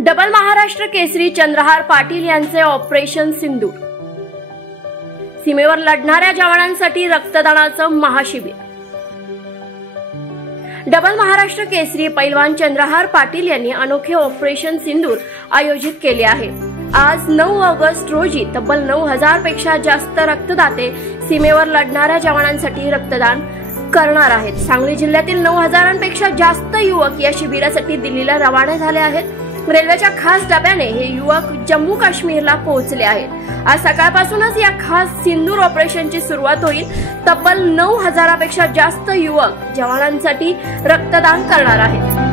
Double Maharashtra Kesari Chandrahar Patil यांचे operation सिंदूर। सीमेवर लढणाऱ्या जवानांसाठी रक्तदानाचं महाशिबिर। डबल महाराष्ट्र केसरी पैलवान चंद्रहार पाटील यांनी अनोखे ऑपरेशन सिंदूर आयोजित केले आहे। आज 9 ऑगस्ट रोजी तब्बल 9000 पेक्षा जास्त रक्तदाते सीमेवर लढणाऱ्या जवानांसाठी रक्तदान करणार आहेत। सांगली जिल्ह्यातील 9000 पेक्षा जास्त युवक या शिबिरासाठी दिल्लीला रवाना झाले आहेत। रेल्वेच्या खास डब्याने हे युवक जम्मू काश्मीरला पोहोचले आहेत। आज सकाळपासूनच या खास सिंदूर ऑपरेशनची सुरुवात होईल। तब्बल 9000 पेक्षा जास्त युवक जवानांसाठी रक्तदान करणार आहेत।